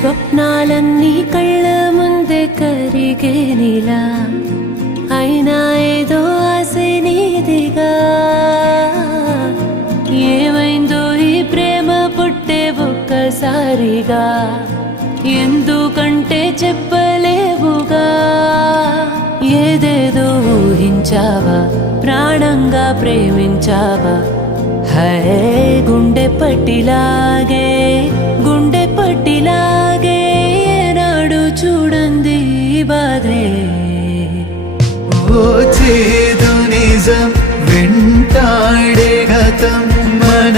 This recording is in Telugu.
స్వప్నాలన్నీ కళ్ళ ముందే కరిగేనిలా అయినా ఏదో ఆశ నీదిగా ఏమైందో ఈ ప్రేమ పుట్టే ఒక్కసారిగా ఎందుకంటే చెప్పలేవుగా ఏదేదో ఊహించావా ప్రాణంగా ప్రేమించావా హే గుండె పట్టిలాగే నాడు చూడంది బాధే ఓ చేదు నిజం వెంటాడే గతం మన